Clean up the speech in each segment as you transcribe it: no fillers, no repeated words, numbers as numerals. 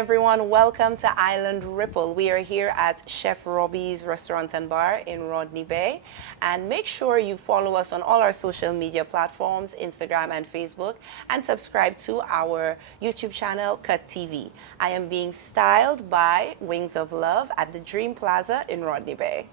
everyone, welcome to Island Ripple. We are here at Chef Robbie's Restaurant and Bar in Rodney Bay. And make sure you follow us on all our social media platforms, Instagram and Facebook, and subscribe to our YouTube channel, Cut TV. I am being styled by Wings of Love at the Dream Plaza in Rodney Bay.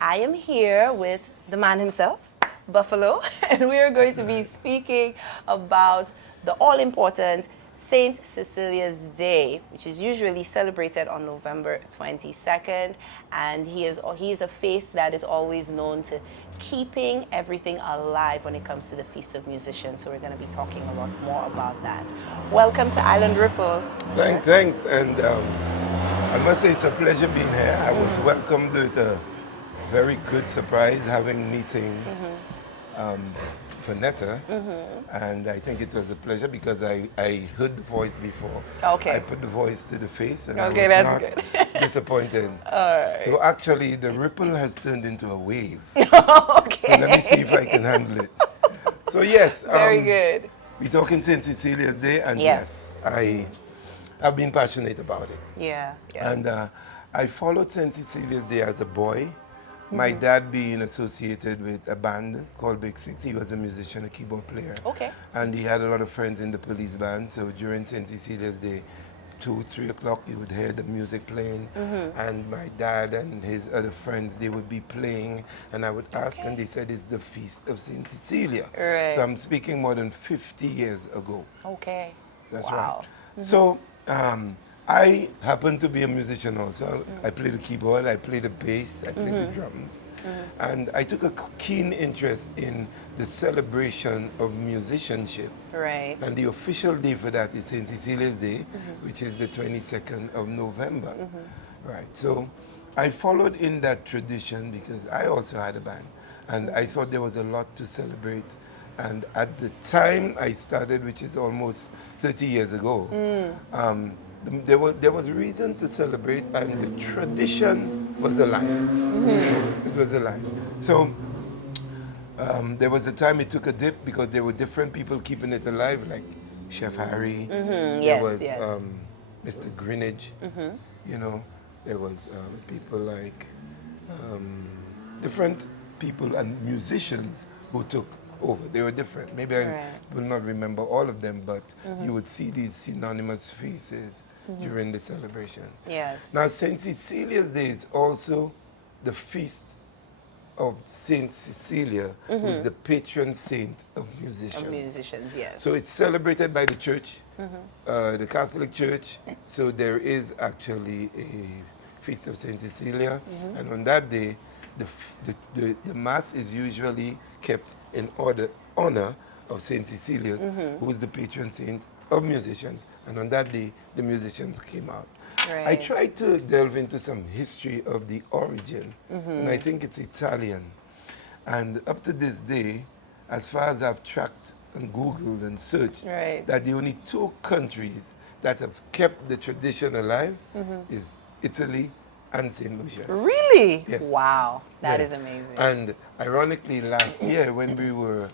I am here with the man himself, Buffalo, and we are going to be speaking about the all-important Saint Cecilia's Day, which is usually celebrated on November 22nd, and he is a face that is always known to keeping everything alive when it comes to the Feast of Musicians. So we're going to be talking a lot more about that. Welcome to Island Ripple. Thanks, and I must say it's a pleasure being here. I was welcomed with a very good surprise meeting Vanetta, and I think it was a pleasure because I heard the voice before. Okay. I put the voice to the face, and okay, I was that's not good. disappointed. All right. So actually, the ripple has turned into a wave. Okay. So let me see if I can handle it. So yes, very good. We're talking St. Cecilia's Day, and yes, I've been passionate about it. Yeah. And I followed St. Cecilia's Day as a boy. My dad being associated with a band called Big Six. He was a musician, a keyboard player. Okay. And he had a lot of friends in the police band. So during St. Cecilia's Day, 2, 3 o'clock, you would hear the music playing. And my dad and his other friends, they would be playing. And I would ask, and they said it's the Feast of St. Cecilia. Right. So I'm speaking more than 50 years ago. Okay. That's wow. right. So I happen to be a musician also. I play the keyboard, I play the bass, I play the drums. And I took a keen interest in the celebration of musicianship. Right. And the official day for that is St. Cecilia's Day, which is the 22nd of November. Right. So I followed in that tradition because I also had a band. And I thought there was a lot to celebrate. And at the time I started, which is almost 30 years ago, there was reason to celebrate, and the tradition was alive. It was alive. So there was a time it took a dip because there were different people keeping it alive, like Chef Harry. There was Mr. Greenwich. You know, there was people like different people and musicians who took over. They were different. Maybe I will not remember all of them, but you would see these synonymous faces during the celebration. Yes. Now, St. Cecilia's Day is also the feast of St. Cecilia, who is the patron saint of musicians. Of musicians, yes. So it's celebrated by the church, the Catholic Church. So there is actually a feast of St. Cecilia, and on that day, the mass is usually kept in honor of St. Cecilias, who is the patron saint of musicians. And on that day, the musicians came out. Right. I tried to delve into some history of the origin, and I think it's Italian. And up to this day, as far as I've tracked and Googled and searched, that the only 2 countries that have kept the tradition alive is Italy and St. Lucia. Really? Yes. Wow, that is amazing. And ironically, last year when we were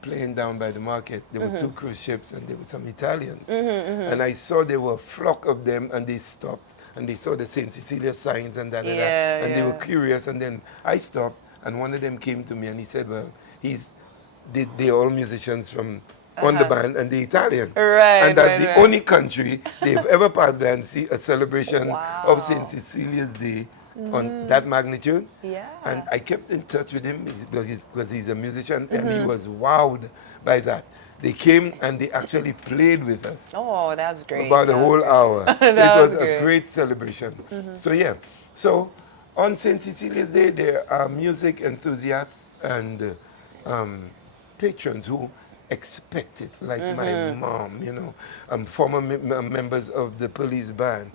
playing down by the market, there were 2 cruise ships and there were some Italians. And I saw there were a flock of them, and they stopped and they saw the St. Cecilia signs and and they were curious. And then I stopped, and one of them came to me and he said, well, they're all musicians from on the band, and the Italian. And that's the only country they've ever passed by and see a celebration of St. Cecilia's Day on that magnitude. Yeah. And I kept in touch with him because he's a musician, and he was wowed by that. They came and they actually played with us. Oh, that's great. About a whole hour. So it was a great celebration. So yeah. So on St. Cecilia's Day, there are music enthusiasts and patrons who expect it, like my mom, you know, former members of the police band.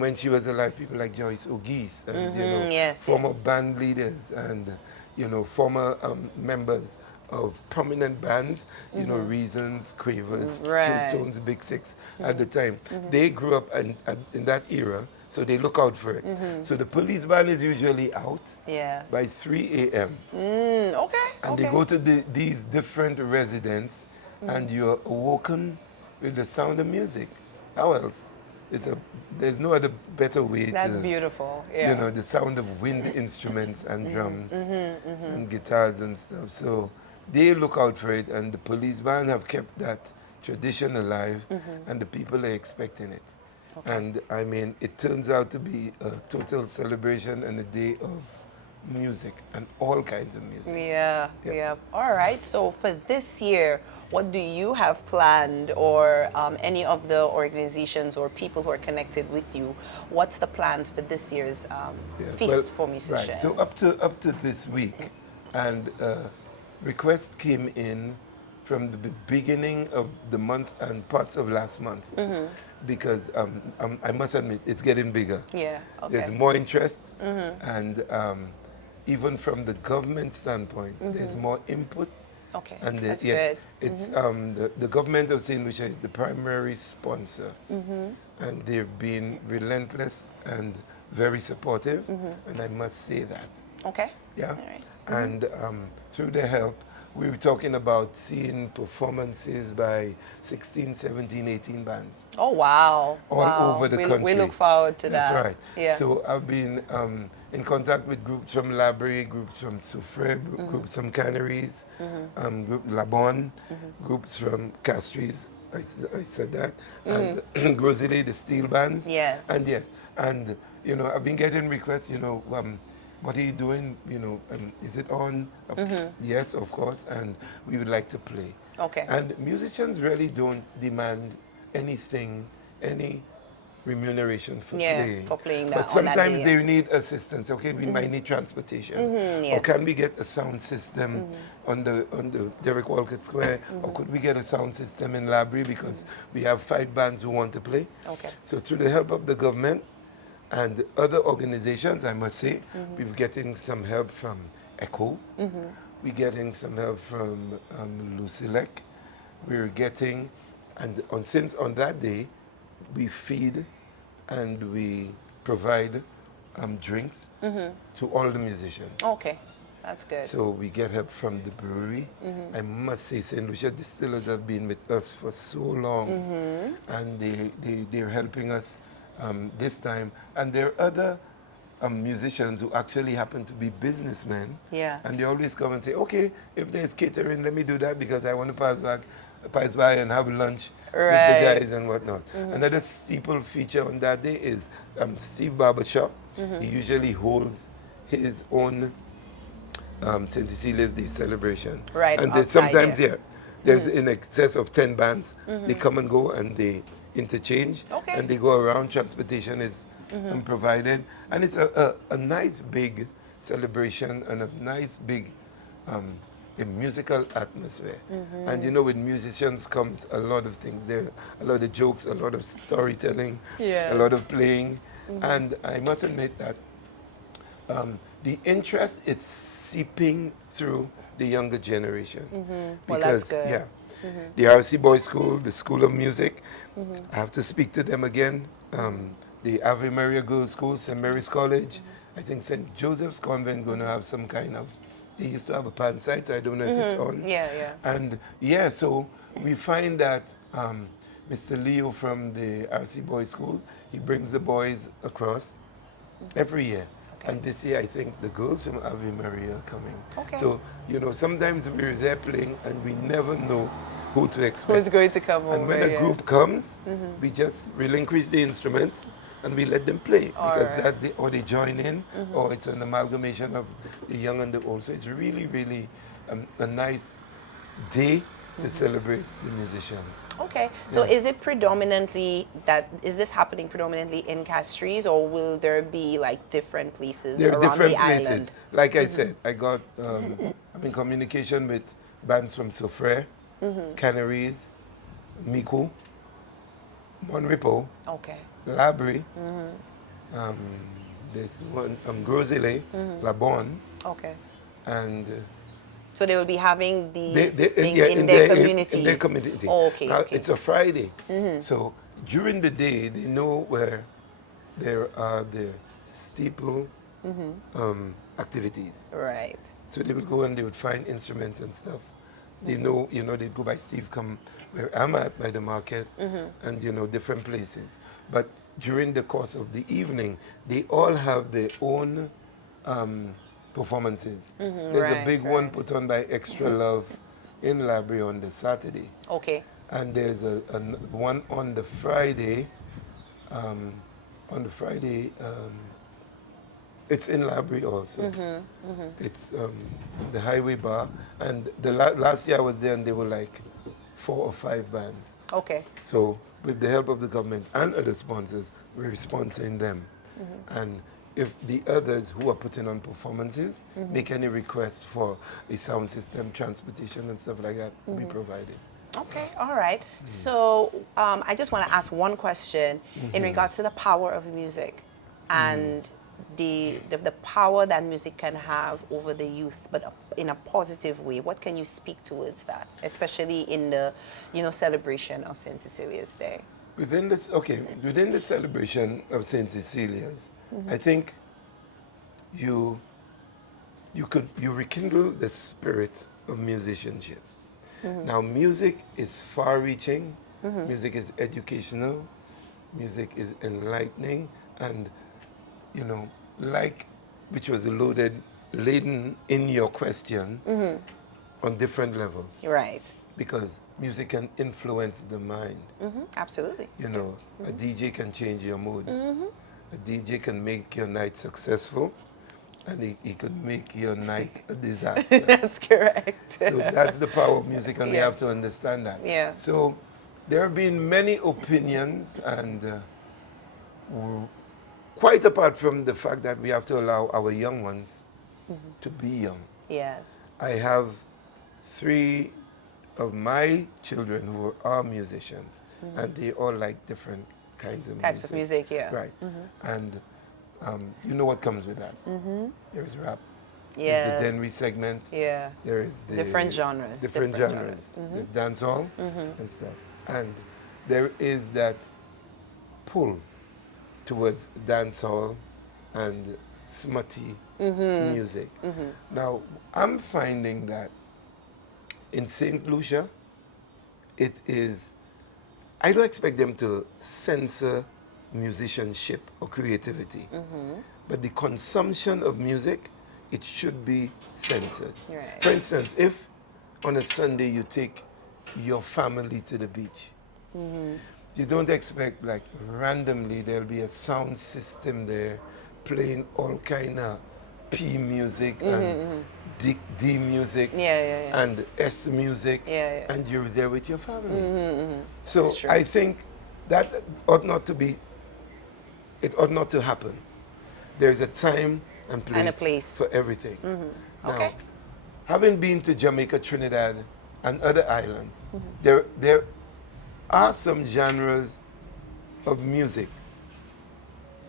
When she was alive, people like Joyce O'Geese, and you know, former band leaders, and you know, former members of prominent bands, you know, Reasons, Quavers, True Tones, Big Six at the time. They grew up in that era, so they look out for it. So the police band is usually out by 3 a.m. And they go to these different residents, and you're awoken with the sound of music. How else there's no other better way That's to, beautiful. Yeah. the sound of wind instruments and drums and guitars and stuff. So they look out for it, and the police band have kept that tradition alive, and the people are expecting it. Okay. And I mean, it turns out to be a total celebration and a day of music and all kinds of music. Yeah, yeah. All right. So for this year, what do you have planned, or any of the organizations or people who are connected with you? What's the plans for this year's feast for musicians? Right. So up to this week, and requests came in from the beginning of the month and parts of last month, because I must admit it's getting bigger. Yeah. Okay. There's more interest, and even from the government standpoint, there's more input. Okay. And That's yes, good. it's the government of St. Lucia is the primary sponsor, and they've been relentless and very supportive, and I must say that. Okay. Yeah. All right. And through their help, we were talking about seeing performances by 16, 17, 18 bands. Oh, wow. All over the country. We look forward to that. That's right. Yeah. So I've been in contact with groups from Labrie, groups from Soufre, groups from Canaries, group Labon, groups from Castries, I said that, and Grosile, the steel bands. Yes. And yes, and I've been getting requests, what are you doing? Is it on? Yes, of course, and we would like to play. Okay. And musicians really don't demand anything, any remuneration for playing. For playing that. But sometimes on that day. they need assistance. Okay, we might need transportation, yes. or can we get a sound system on the Derek Walcott Square, or could we get a sound system in Labrie, because we have 5 bands who want to play. Okay. So through the help of the government and other organizations, I must say, we're getting some help from ECHO. We're getting some help from Lucilec. We're getting, since on that day, we feed and we provide drinks to all the musicians. Okay, that's good. So we get help from the brewery. I must say, St. Lucia Distillers have been with us for so long, and they're helping us this time. And there are other musicians who actually happen to be businessmen. Yeah. And they always come and say, okay, if there's catering, let me do that, because I want to pass by and have lunch with the guys and whatnot. Another steeple feature on that day is Steve Barbershop. He usually holds his own St. Cecilia's Day celebration. Right. And sometimes, there's in excess of 10 bands. They come and go and they interchange. Okay. And they go around. Transportation is provided. And it's a nice big celebration and a nice big a musical atmosphere. And with musicians comes a lot of things. There are a lot of jokes, a lot of storytelling, a lot of playing. And I must admit that the interest is seeping through the younger generation. Well, that's good. Yeah, the RC Boys School, the School of Music, I have to speak to them again. The Ave Maria Girls School, St. Mary's College, I think St. Joseph's Convent going to have some kind of, they used to have a pan site, so I don't know if it's on. Yeah. And so we find that Mr. Leo from the RC Boys School, he brings the boys across every year. Okay. And this year, I think the girls from Ave Maria are coming. Okay. So, sometimes we're there playing and we never know who to expect. Who's going to come over? And when a group comes, we just relinquish the instruments and we let them play, because or they join in, or it's an amalgamation of the young and the old. So it's really, really a nice day to celebrate the musicians. Okay, so is it is this happening predominantly in Castries, or will there be like different places there are around different the places. island? Like I said, I got, I'm in communication with bands from Soufre, Canaries, Mico, Monrepo, Labrie, there's one, Grosile, Labon, and so they will be having these things in their communities? In their community. Okay. It's a Friday, so during the day they know where there are the steeple activities. Right. So they would go and they would find instruments and stuff. They know, they'd go by Steve, come where I'm at by the market, and different places. But during the course of the evening, they all have their own performances. There's a big one put on by Extra Love in Library on the Saturday. Okay. And there's a one on the Friday. It's in Library also. It's the Highway Bar. And the last year I was there and there were like 4 or 5 bands. Okay. So with the help of the government and other sponsors, we're sponsoring them. And if the others who are putting on performances make any requests for a sound system, transportation and stuff like that, we provide it. Okay, all right. So I just want to ask one question in regards to the power of music and the power that music can have over the youth, but in a positive way. What can you speak towards that, especially in the celebration of St. Cecilia's Day? Within the celebration of St. Cecilia's, I think you rekindle the spirit of musicianship. Now, music is far-reaching, music is educational, music is enlightening, and, which was laden in your question on different levels. Right. Because music can influence the mind. Absolutely. A DJ can change your mood. A DJ can make your night successful, and he could make your night a disaster. That's correct. So that's the power of music, and we have to understand that. Yeah. So there have been many opinions, and quite apart from the fact that we have to allow our young ones to be young. Yes. I have 3 of my children who are musicians, and they all like different kinds of Types of music, yeah. Right. And you know what comes with that. There is rap. Yes. There's the Denry segment. Yeah. There is the different genres. Different genres. The dancehall and stuff. And there is that pull towards dancehall and smutty music. Now, I'm finding that in St. Lucia, I don't expect them to censor musicianship or creativity, but the consumption of music, it should be censored. Right. For instance, if on a Sunday you take your family to the beach, you don't expect like randomly there'll be a sound system there playing all kind of P music and D music and S music, and you're there with your family. So I think that ought not to be, it ought not to happen. There's a time and place, for everything. Now, having been to Jamaica, Trinidad, and other islands, there are some genres of music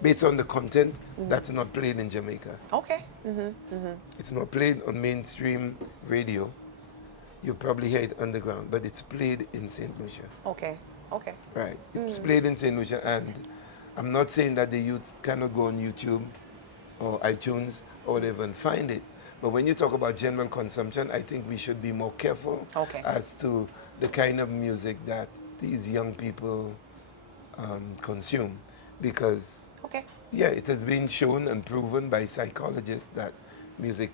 based on the content that's not played in Jamaica. Okay. It's not played on mainstream radio. You probably hear it underground, but it's played in St. Lucia. Okay. Right. It's played in St. Lucia, and I'm not saying that the youth cannot go on YouTube or iTunes or whatever and find it. But when you talk about general consumption, I think we should be more careful as to the kind of music that these young people consume. Because, it has been shown and proven by psychologists that music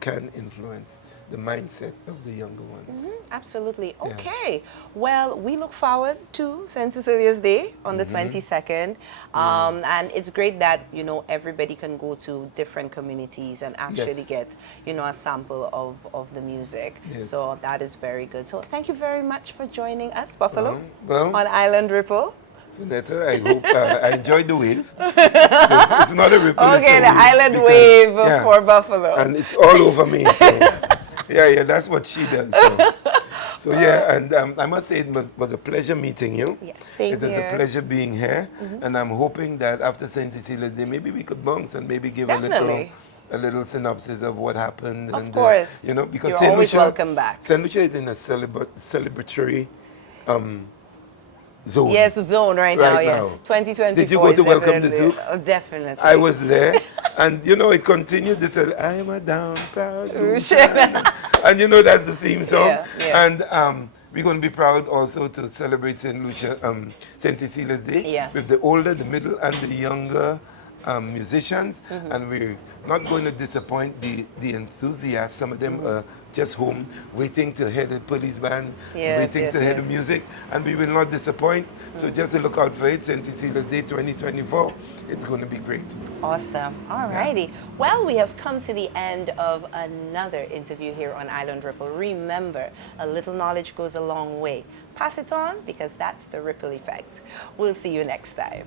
can influence the mindset of the younger ones. Absolutely. Okay. Well, we look forward to St. Cecilia's Day on the 22nd. And it's great that, everybody can go to different communities and actually get, a sample of the music. Yes. So that is very good. So thank you very much for joining us, Buffalo, on Island Ripple. Vanetta, I hope I enjoyed the wave. So it's not a ripple. Okay, the island wave for Buffalo. And it's all over me. So, that's what she does. So and I must say it was a pleasure meeting you. Yes, same It was a pleasure being here. And I'm hoping that after St. Cecilia's Day, maybe we could bounce and maybe give a little synopsis of what happened. Of course. Because you're St. always Lucia, welcome back. St. Lucia is in a celebratory zone. Yes, zone right now, yes. 2024. Did you go to Welcome the Zoo? Oh, definitely. I was there. And, it continued. They said, I am a down proud. And, that's the theme song. And we're going to be proud also to celebrate St. Cecilia's Day Yeah. with the older, the middle, and the younger musicians, and we're not going to disappoint the enthusiasts. Some of them are just home waiting to hear the police band, waiting to hear the music, and we will not disappoint. So just look out for it, St. Cecilia's Day 2024. It's going to be great. Awesome. All righty. Well, we have come to the end of another interview here on Island Ripple. Remember, a little knowledge goes a long way. Pass it on, because that's the ripple effect. We'll see you next time.